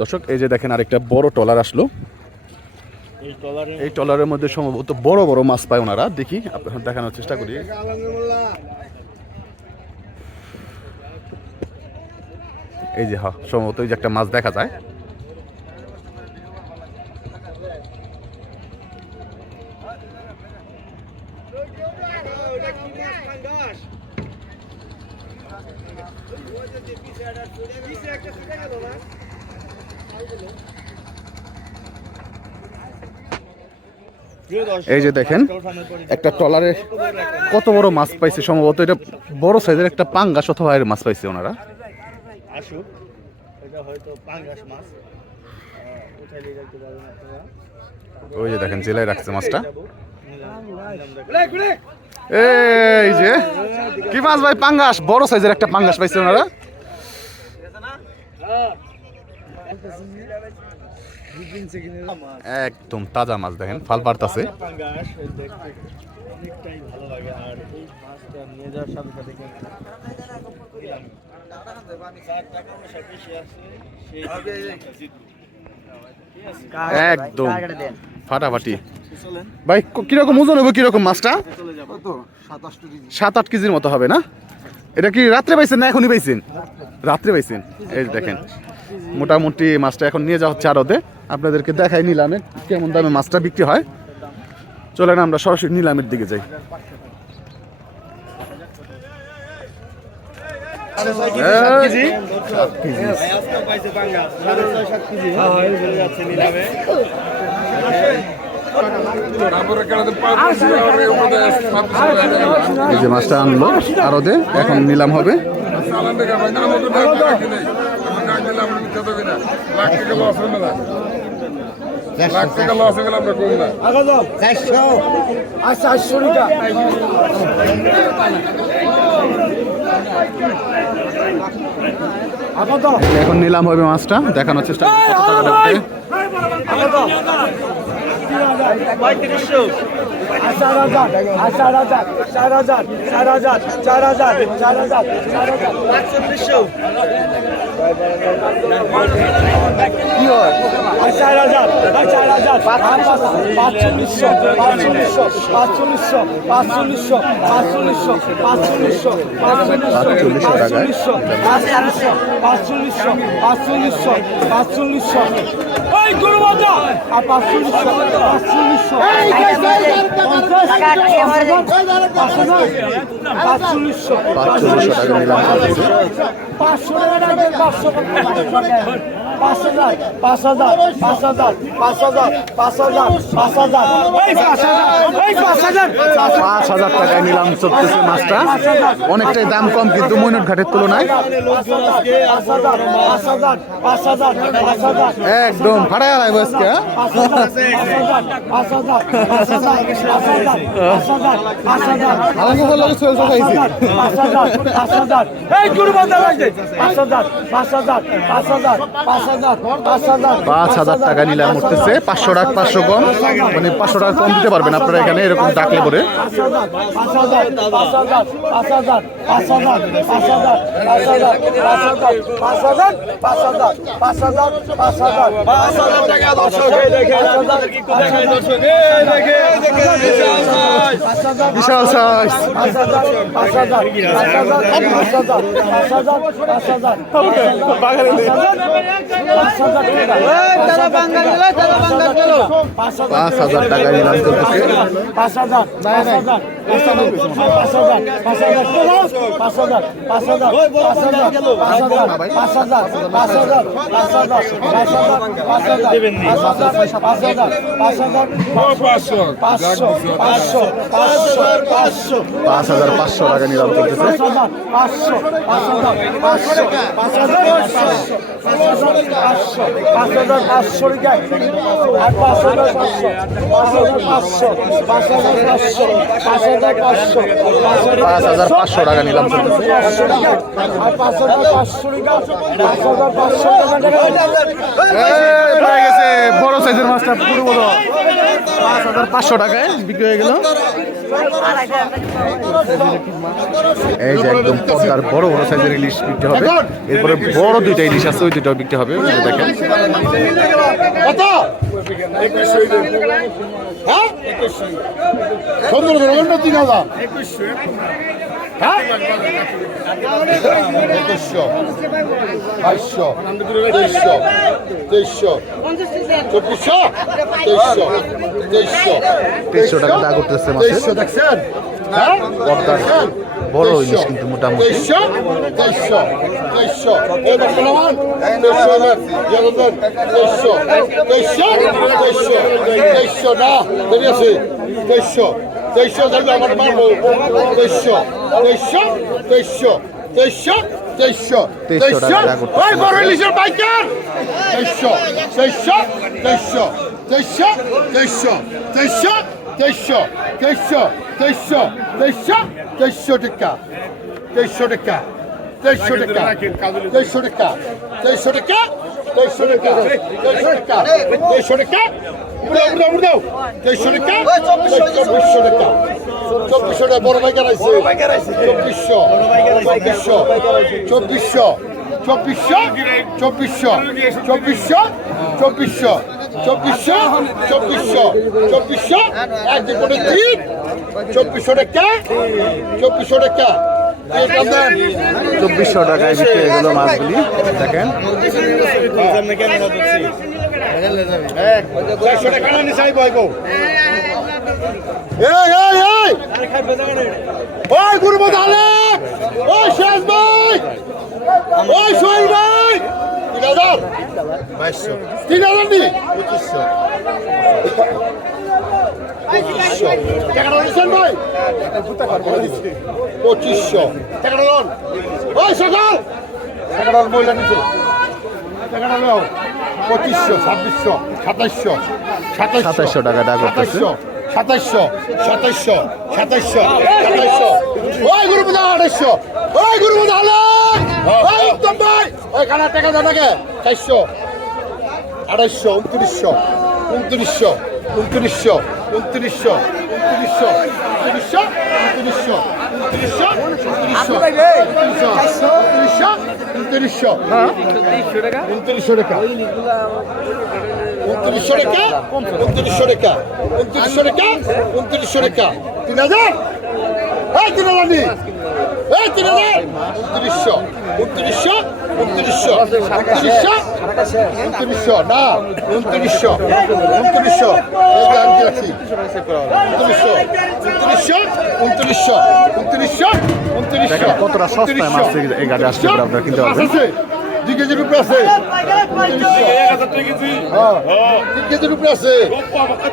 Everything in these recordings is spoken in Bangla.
দর্শক এই যে দেখেন আরেকটা বড় টলার আসলো। এই টলারে টলারের মধ্যে সম্ভবত বড় বড় মাছ পায় ওনারা। দেখি আপনার দেখানোর চেষ্টা করি। এই যে হ্যাঁ সম্ভবত এই যে একটা মাছ দেখা যায়। এই যে দেখেন একটা টলারে কত বড় মাছ পাইছে সম্ভবত। এটা বড় সাইজের একটা পাঙ্গাস অথবা এর মাছ পাইছে ওনারা। আসুক এটা হয়তো পাঙ্গাস মাছ। ওই যে দেখেন জেলায় রাখছে মাছটা। এই যে কি মাছ ভাই পাঙ্গাস? বড় সাইজের একটা পাঙ্গাস পাইছে ওনারা। একদম তাজা মাছ দেখেন, ফাল পারতাছে একদম ফাটাফাটি। ভাই কীরকম ওজন হবে কীরকম মাছটা? সাত আট কেজির মতো হবে না? এটা কি রাত্রে পাইছেন না এখনই পাইছেন? রাত্রে পাইছেন। এই দেখেন মোটামুটি মাছটা এখন নিয়ে যাওয়া হচ্ছে আরতে আপনাদেরকে দেখাই নিলামে কেমন দামে মাছটা বিক্রি হয়। চলে চলেন আমরা সরাসরি নিলামের দিকে যাই। সাড়ে ছয় সাত কেজি চলে যাচ্ছে নিলামে আমরা লাখ টাকা লাখ টাকা লস হয়ে গেলে আমরা করি না। আচ্ছা, এখন নিলাম হবে মাছটা দেখানোর চেষ্টা পঁয়ত্রিশশো। চার হাজার চার হাজার চার হাজার চার হাজার চার হাজার চার হাজার চার হাজার পাঁচচল্লিশশো হাজার চার হাজার পাঁচচল্লিশশো পাঁচচল্লিশশো পাঁচচল্লিশশো পাঁচচল্লিশশো পাঁচচল্লিশশো পাঁচচল্লিশশো পাঁচচল্লিশশো পাঁচচল্লিশশো টাকায় পাঁচচল্লিশশো পাঁচচল্লিশশো পাঁচচল্লিশশো ওই গরু বাজা আর পাঁচচল্লিশশো পাঁচচল্লিশশো পাঁচচল্লিশশো পাঁচচল্লিশশো টাকা নিলাম পাঁচশো টাকা পাঁচশো টাকা পাঁচ হাজার পাঁচ হাজার পাঁচ হাজার পাঁচ হাজার পাঁচ হাজার পাঁচ হাজার পাঁচ হাজার টাকায় নিলাম চলতেছে মাছটা অনেকটাই দাম কম কিন্তু মৈনট ঘাটের তুলনায় একদম ভাড়ায় আড়াই বয়সকে আমাকে বলল চলতে চাইছি পাঁচ হাজার পাঁচ হাজার পাঁচ হাজার পাঁচ হাজার পাঁচ হাজার পাঁচ হাজার পাঁচ হাজার। টাকা নিলাম উঠতেছে। পাঁচশো টাকা পাঁচশো কম। মানে পাঁচশো টাকা কম দিতে পারবেন আপনারা এখানে এরকম ডাকলে পরে পাঁচ হাজার টাকা নিলাম করতেছে পাঁচ হাজার পাঁচ হাজার পাঁচশো টাকা নিলাম করতেছে পাঁচশো পাঁচশো পাঁচশো পাঁচশো পাঁচশো পাঁচশো পাঁচ হাজার পাঁচশো হাজার পাঁচশো পাঁচ হাজার পাঁচশো পাঁচ হাজার পাঁচশো পাঁচ হাজার পাঁচশো পাঁচ হাজার টাকা নিলাম। পাঁচশো পাঁচ হাজার পাঁচশো হাজার পাঁচশো গেছে, বড় সাইজের মাছটা পুরো পাঁচ হাজার পাঁচশো টাকায় বিক্রি হয়ে গেল। এই যে একদম পদ্মার বড় বড় সাইজের ইলিশ বিক্রি হবে। এরপরে বড় দুইটা ইলিশ আছে, ওই দুইটাও বিক্রি হবে দেখেন। হ্যাঁ? একুশশো বাইশশো তেইশশো তেইশশো চব্বিশশো তেইশশো তেইশশো তেইশশো টাকা উঠতেছে মাছের। তেইশশো দেখছেন হ্যাঁ? বড় ইলিশ কিন্তু মোটামুটি। তেইশশো তেইশশো তেইশশো তেইশশো তেইশশো তেইশশো না বেরিয়েছে তেইশশো তেইশশো ধরলে আমার মারবো তেইশশো তেইশশো তেইশশো তেইশশো তেইশশো তেইশশো ওই বড় ইলিশের পাইকার তেইশশো তেইশশো তেইশশো তেইশশো তেইশশো তেইশশো তেইশশো তেইশশো তেইশশো তেইশশো তেইশশো টাকা তেইশশো টাকা তেইশশো টাকা তেইশশো টাকা তেইশশো টাকা তেইশশো টাকা তেইশশো টাকা তেইশশো টাকা উড়াও উড়াও উড়াও। তেইশশো টাকা? চব্বিশশো টাকা। চব্বিশশো টাকা। বড় ভাই কেনাইছে চব্বিশশো। চব্বিশশো। চব্বিশশো। চব্বিশশো। চব্বিশশো। চব্বিশশো। চব্বিশশো। চব্বিশশো। চব্বিশশো। চব্বিশশো। এক দুপুরে তিন। চব্বিশশো টাকা। চব্বিশশো টাকা। চব্বিশশো টাকায় বিক্রি হয়ে গেল মাছগুলি। দেখেন। ওই গুরুমত আলেক ওই শেষ ভাই। ওই সোহেল ভাই। তিন হাজার। বাইশশো। তিন হাজার নি? পঁচিশশো। পঁচিশশো। লন। ওই সকাল টাকাটা মহিলা নিচে। টাকাটা নাও পঁচিশশো ছাব্বিশশো সাতাইশশো সাতাইশশো টাকা দাগ উঠতেছে। সাতাইশশো সাতাইশশো সাতাইশশো সাতাইশশো ওই গুরু পূজা আড়াইশো ওই গুরু পূজা ওই উত্তম ভাই! ওই খানা টাকা দাও চারশো আড়াইশো উনত্রিশশো উনত্রিশশো উনত্রিশশো উনত্রিশশো উনত্রিশশো উনত্রিশশো উনত্রিশশো। উনত্রিশশো উনত্রিশশো উনত্রিশশো টাকা। উনত্রিশশো টাকা উনত্রিশশো টাকা উনত্রিশশো টাকা উনত্রিশশো টাকা তিন হাজার তিন হাজার উনত্রিশশো। উনত্রিশশো? উনত্রিশশো। উনত্রিশশো? উনত্রিশশো না উনত্রিশশো। উনত্রিশশো। এই যে আমি রাখছি উনত্রিশশো। উনত্রিশশো? উনত্রিশশো। উনত্রিশশো? উনত্রিশশো। দেখেন কতটা সস্তায় মাছ থেকে এই গাড়ি আসলে পরে আপনারা কিনতে পারবেন। আছে দুই কেজির উপরে আছে। উনত্রিশশো। হ্যাঁ। তিন কেজির উপরে আছে।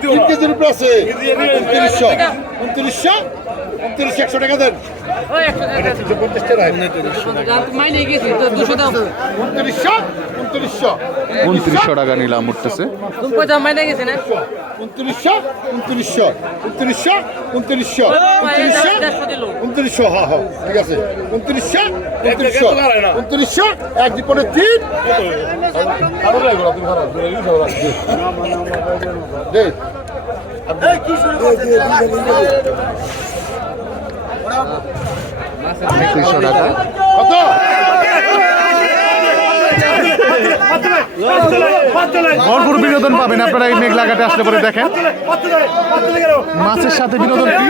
তিন কেজির উপরে আছে। উনত্রিশশো। উনত্রিশশো? উনত্রিশ একশো টাকা দেন। দুশো উনত্রিশশো? উনত্রিশশো। উনত্রিশশো টাকা নিলাম উঠতেছে। তুমি পয়সা মাইনে গেছে উনত্রিশশো? উনত্রিশশো? উনত্রিশশো? উনত্রিশশো? উনত্রিশশো? উনত্রিশশো? হ্যাঁ হ্যাঁ ঠিক আছে। উনত্রিশশো? উনত্রিশশো? উনত্রিশশো? এক দুপুরে তিন? দে টাকা। কত ভরপুর বিনোদন পাবেন আপনারা এই মেঘলাঘাটে আসলে পরে দেখেন। মাছের সাথে বিনোদন কি?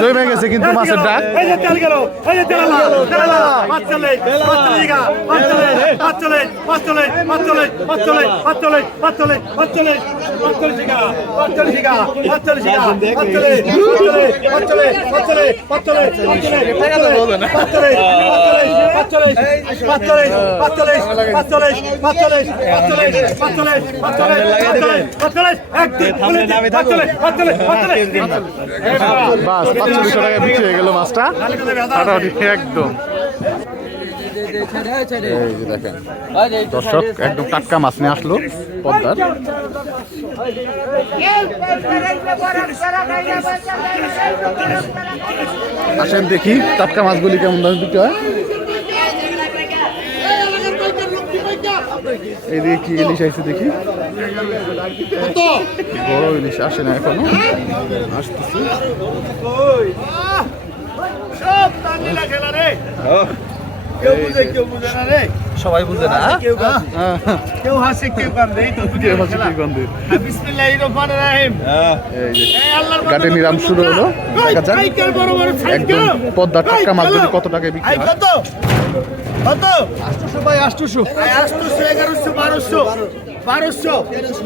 জমে গেছে কিন্তু মাছের ডাক। বাস পাঁচচল্লিশশো টাকায় বিক্রি হয়ে গেল মাছটা একদম এই যে দেখেন দর্শক একদম টাটকা মাছ নিয়ে আসলো পদ্মার। আসেন দেখি টাটকা মাছগুলি কেমন দামে বিক্রি হয়। এইদিকে কি ইলিশ আইছে দেখি। বড় ইলিশ আসে না এখনও। আসতেছে। সবাই বুঝে না কেউ হ্যাঁ? হাসে কেউ কান্দে হ্যাঁ। কেউ হাসে কেউ কান্দে হ্যাঁ। নিরাম শুরু হলো। দেখা যাক। একদম পদ্মা টাকা মাছ যদি কত টাকায় বিক্রি হয়। কত? কত? 800 ভাই 800 800 1100 1200 বারোশো,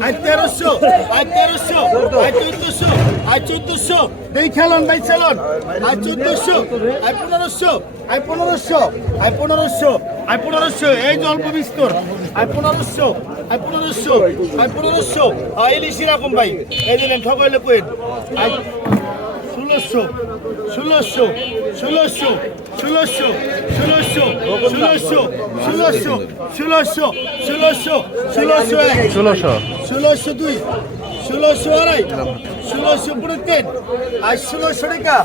আই তেরোশো আই তেরোশো, আই চোদ্দশো আই চোদ্দশো। দেই খেলন ভাই খেলন। আই চোদ্দশো, আই পনেরোশো আই পনেরোশো আই পনেরোশো আই পনেরোশো। এই যে অল্প বিস্তর। আই পনেরোশো আই পনেরোশো আই পনেরোশো। ইলিশ এরকম ভাই? এই দিলেন ঠকাইলে আই ষোলোশো ষোলোশো ষোলোশো ষোলোশো ষোলোশো ষোলোশো ষোলোশো ষোলোশো ষোলোশো ষোলোশো এক ষোলোশো। ষোলোশো দুই ষোলোশো আড়াই ষোলোশো পুরো তিন আর ষোলোশো টাকা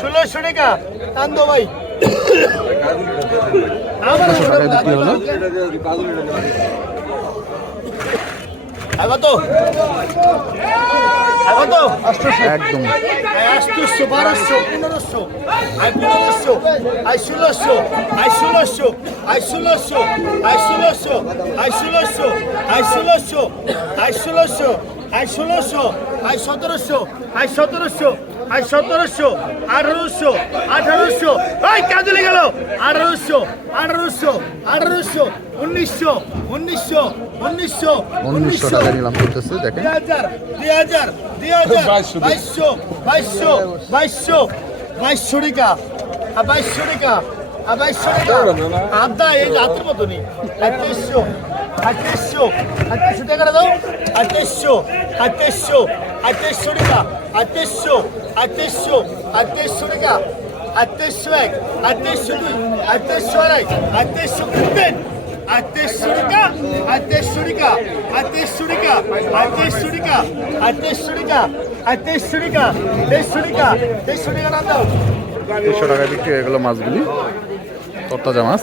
ষোলোশো টাকা কান্দ ভাই। আমার একদম। আটশোশো বারোশো পনেরোশো আই পনেরোশো আই ষোলোশো আই ষোলোশো আই ষোলোশো আই ষোলোশো আই ষোলোশো আই ষোলোশো আই ষোলোশো আই ষোলোশো আই সতেরোশো আই সতেরোশো আই সতেরোশো আঠারোশো আঠারোশো। ওই কাজলে গেল। আঠারোশো আঠারোশো আঠারোশো উনিশশো উনিশশো উনিশশো উনিশশো টাকা নিলাম করতেছে দেখেন। দুই হাজার দুই হাজার দুই হাজার। বাইশশো। বাইশশো বাইশশো বাইশশো টাকা। বাইশশো টাকা বাইশশো টাকা। আদা এই যে হাতের মতনই। আর তেইশশো আটত্রিশশো আটত্রিশশো টাকাটা দাও। আটত্রিশশো আটত্রিশশো আটত্রিশশো টাকা, আটত্রিশশো আটত্রিশশো আটত্রিশশো টাকা, আটত্রিশশো এক, আটত্রিশশো দুই, আটত্রিশশো আড়াই, আটত্রিশশো তিন আটত্রিশশো টাকা আটত্রিশশো টাকা আটত্রিশশো টাকা আটত্রিশশো টাকা আটত্রিশশো টাকা আটত্রিশশো টাকা, দেড়শো টাকা দেড়শো টাকা না দাও। দেড়শো টাকা বিক্রি হয়ে গেল মাছগুলি। তরতাজা মাছ।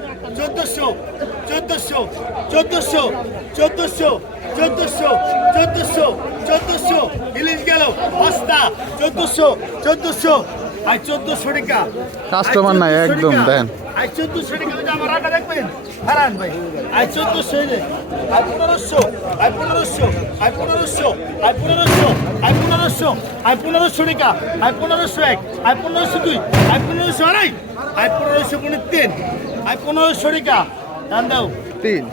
চোদ্দশো চোদ্দশো চোদ্দশো চোদ্দশো চোদ্দশো চোদ্দশো চোদ্দশো। ইলিশ গেল বস্তা চোদ্দশো চোদ্দশো। আর চোদ্দশো টাকা। কাস্টমার নাই, আর 1400 একদম। দেন। আর চোদ্দশো টাকা আমার আটা দেখবেন। হারান ভাই। আর চোদ্দশো আর পনেরোশো আর পনেরোশো আর পনেরোশো আর পনেরোশো আর পনেরোশো আর পনেরোশো টাকা। আর পনেরোশো এক আর পনেরোশো দুই আর পনেরোশো আড়াই আর পনেরোশো পনেরো তিন পনেরোশো টাকা। দান দাও। তিন।